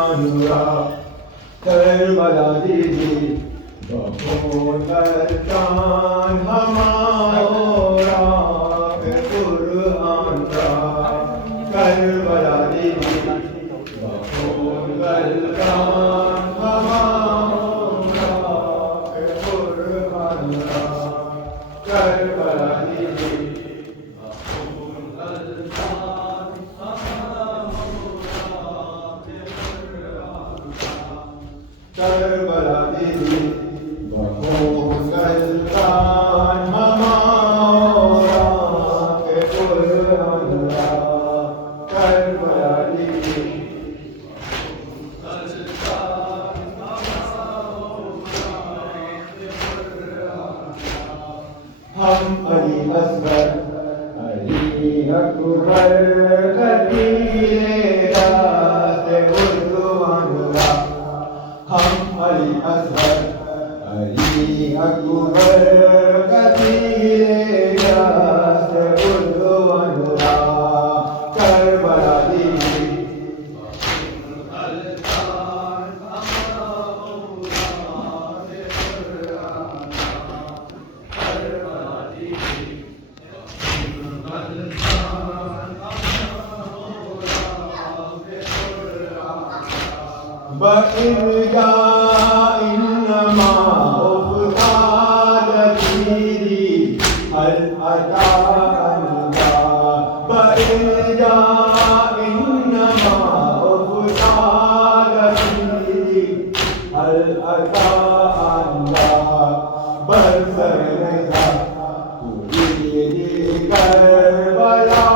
Anura Karbala दीदी बहोदरतान हमारा Anura Karbala दीदी बहोदरतान हमारा अनुरा करबला दीदी करबला दीदी बहोदरतान हमारा अनुरा करबला दीदी हम अली असगर अली अकबर कबीरा से उर्दू अनुरा हम अली असगर अली अकबर कबीरा से उर्दू अनुरा करबला दीदी बइरजा इन्नमा उफ़्तादतीरी हल अता अल्लाह बइरजा इन्नमा उफ़्तादतीरी हल अता अल्लाह बरसर नज़ा कुरीदी करबला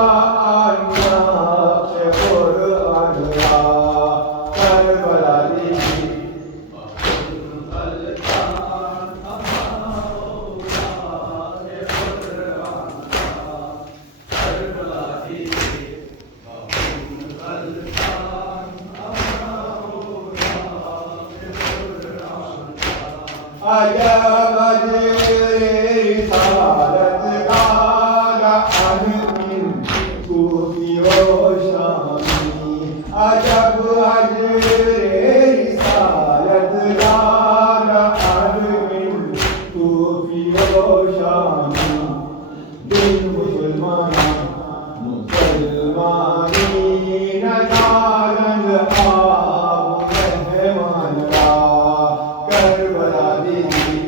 अजब रिसालत काला अनमिन सूफियो शामी अजब रिसालत काला अनमिन सूफियो शामी दिन मुसलमानी न दारंग आब मेहमान का करबला दीदी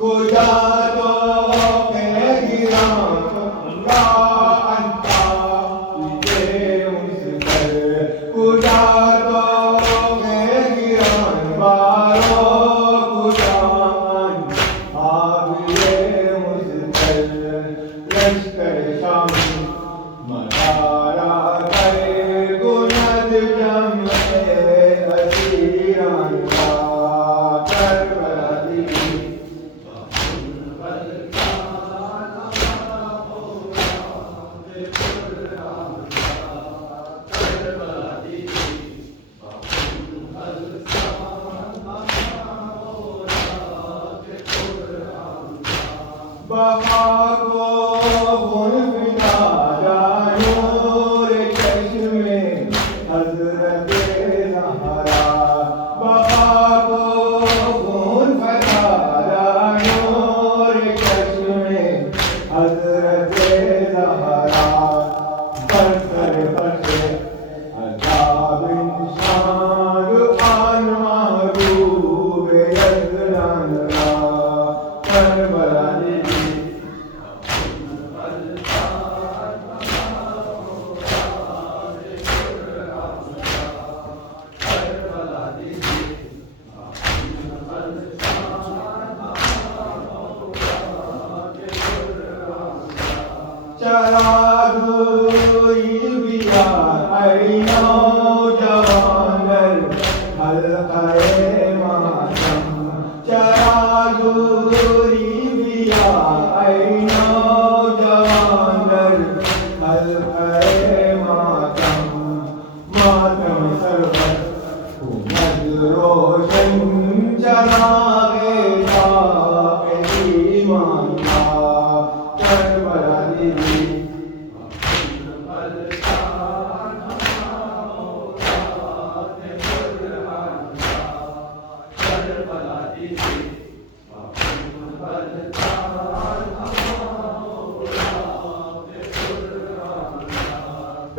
खुदा तो गिरा खुदा अंता तुझे मुझसे खुदा तो गिरा बारो खुदान आगे मुझसे लश्कर शामी मदारा करे गुनद जमे असीरान का करबला दीदी बहाको गुनफिदा जानूर चश्मे हज़रत ज़हरा बहाको गुनफिदा जानूर चश्मे हज़रत ज़हरा बरसर बरसे अज़ाब इंशान आन महबूब यज़दान का करबला दीदी चरागुई बिया ऐनो जवानर हल्क़े मातम चरागुई बिया ऐनो जवानर हल्क़े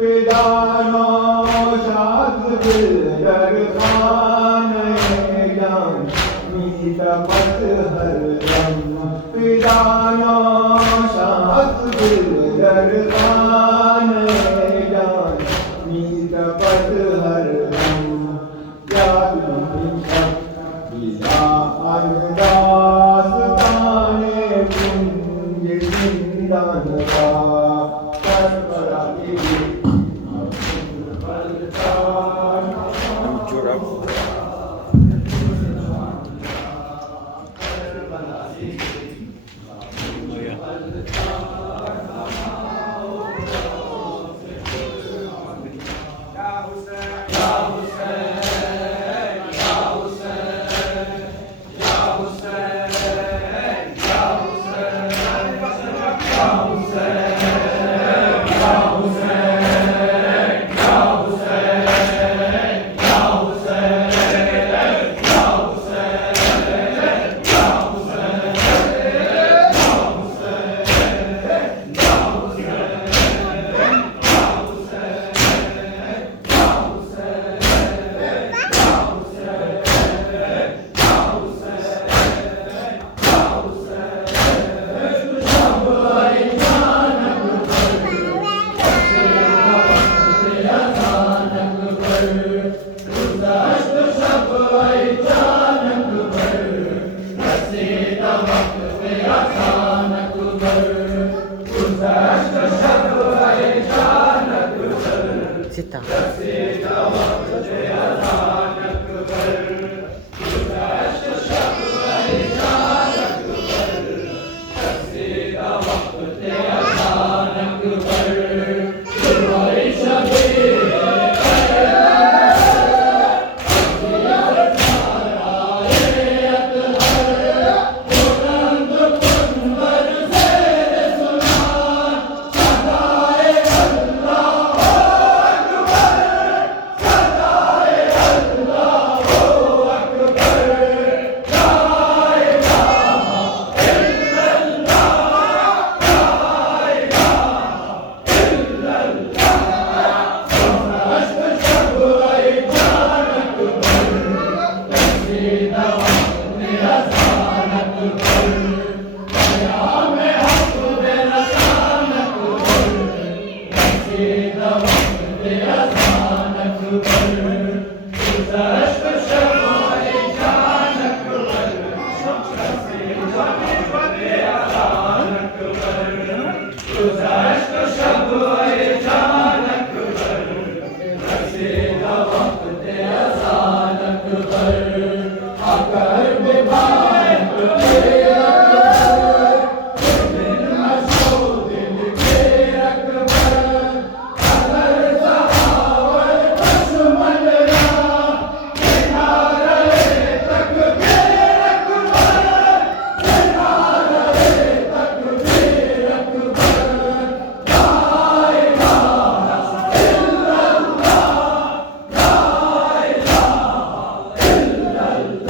फिदानो शाद बिलदर खाने जान मीत पत हर दम फिदानो शाद बिलदर खाने जान मीत पत हर दम क्या बिला अंदाज ताने कुंज जिंदान का Sit down. Thank you.